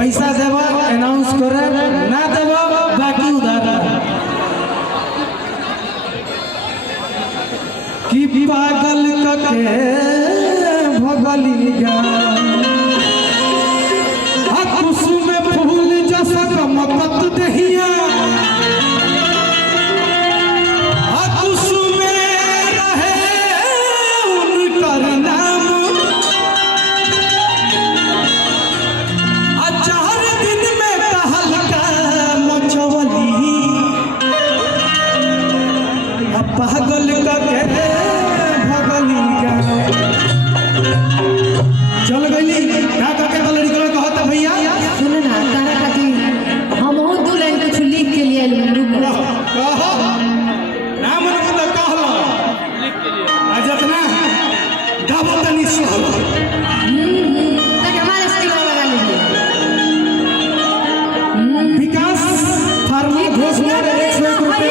पैसा देवा अनाउंस करे ना देवा बाकी उधार कि पागल कके भगली गा कुसुम फूल जैसा कमकत दहिया कुसुम रहे उनकर नाम 4 दिन में तहलका मचवली पागल कके भगली गा चल गई क्या करके कल निकल कहता भैया सुन ना तारा खातिर हम हो 2 लाइन कुछ लिख के लिए कहो नाम तो कहलो लिख के लिए आज इतना गाबो तनी सुन तक हमारे स्टिकर लगा लीजिए विकास फार्मा घोषणा 101 रुपए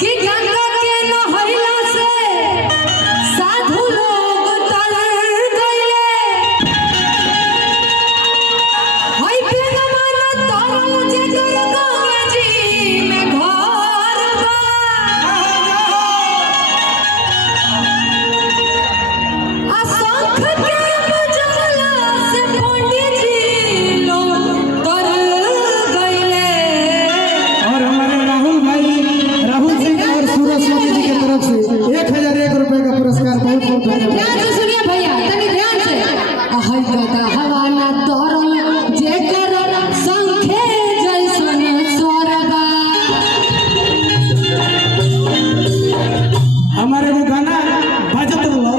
कि गंगा के नहैला से साधु लोग तर गइले हई बेगमाना तरल जे गंगा जी में घर बा आ शंख के बजला से पंडित जी लोग तर गइले और हमारे राहुल सिंह और सूरजवती जी की तरफ से 1001 रुपए का पुरस्कार बहुत बहुत धन्यवाद। ध्यान से सुनिए भैया तनी ध्यान से हई गदा हवाना तरल जे कर संखे जैसन स्वर्गा हमारे वो गाना बजत रहो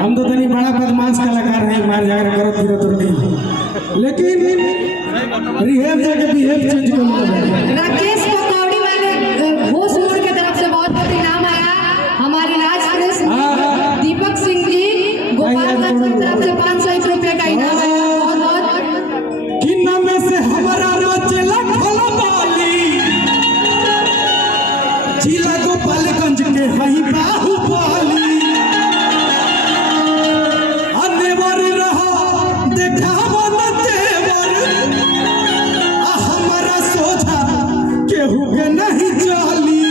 हम तो तनी बड़ा बदमाश कलाकार हैं मार जाकर करो फिर नहीं लेकिन रिहेव जाके बिहेव चेंज कर लो राकेश पकौड़ी वाले घोष मोड़ की तरफ से बहुत बहुत इनाम आया हमारी राज प्रेस दीपक सिंह जी गोपालगंज की तरफ से 501 रुपए का इनाम आया बहुत बहुत किन्ना में से हमारा रोचेला खोला बाली जिला गोपालगंज के हई बाहुबली अनेवर रहा देखावा न तेवर हमारा सोझा केहू के नहीं चली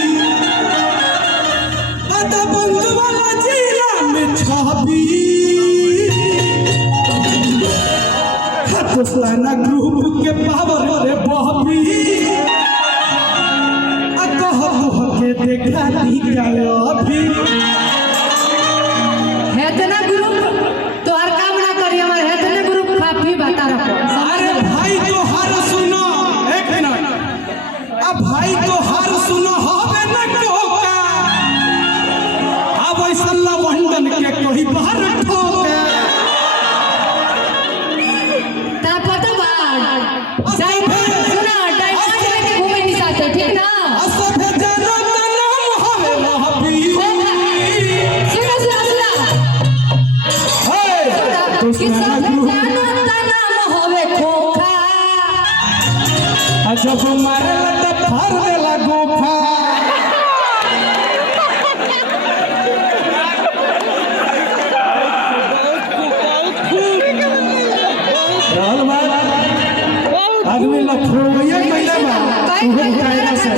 बंद वाला जिला में छापी फुसलाना ग्रुप के पावर रे बहबी के देखा दी गयो अभी हेतना ग्रुप तो हर काम ना करी हमारे हेतना ग्रुप काफी बता रखो अरे भाई तो हर सुनो एक मिनट अब भाई तो हर सुनो होवे न कोका अब ऐसा लवंडन के कोई बाहर ठोके ता पता बा सुना डायमंड लेके घूमे नहीं साथे ठीक ना सब जानो त नाम होवे वहबी सुना तो कि सब जानो ता नाम होवे खोखा जब मारेला त फाड़ देला गोफा आदमी लफड़ोइया कइले बा उहे कायदा से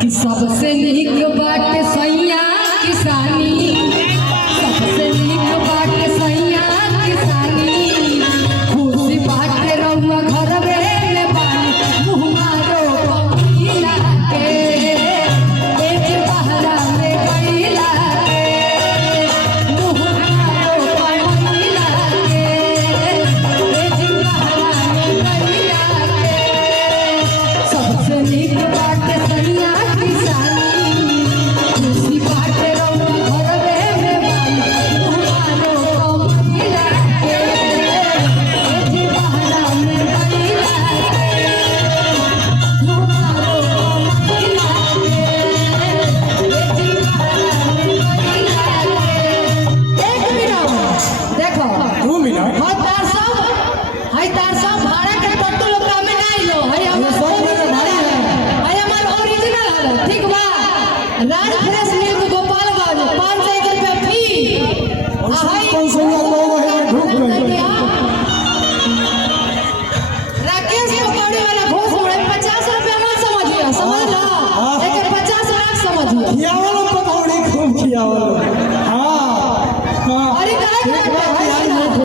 कि सबसे नीक बाटे सैया किसानी सबसे नीक बाटे सैया किसानी खुशी बाटे रहुआ घर में बानी मुँह मारो पपीला के एज पहरा में गईला के मुँह मारो पपीला के एज पहरा में गईला के सबसे नीक बाटे सैया किसानी खुशी बाटे रहुआ घर में बानी मुँह मारो पपीला के एज पहरा में गईला के मुँह मारो पपीला के एज पहरा में गईला के 1 मिनट देखो 2 मिनट हाय तार सब भाड़ा के टट्टू लोग में नहीं लो हाय ये सब मेरे भाई हैं हमार ओरिजिनल है ठीक बा राज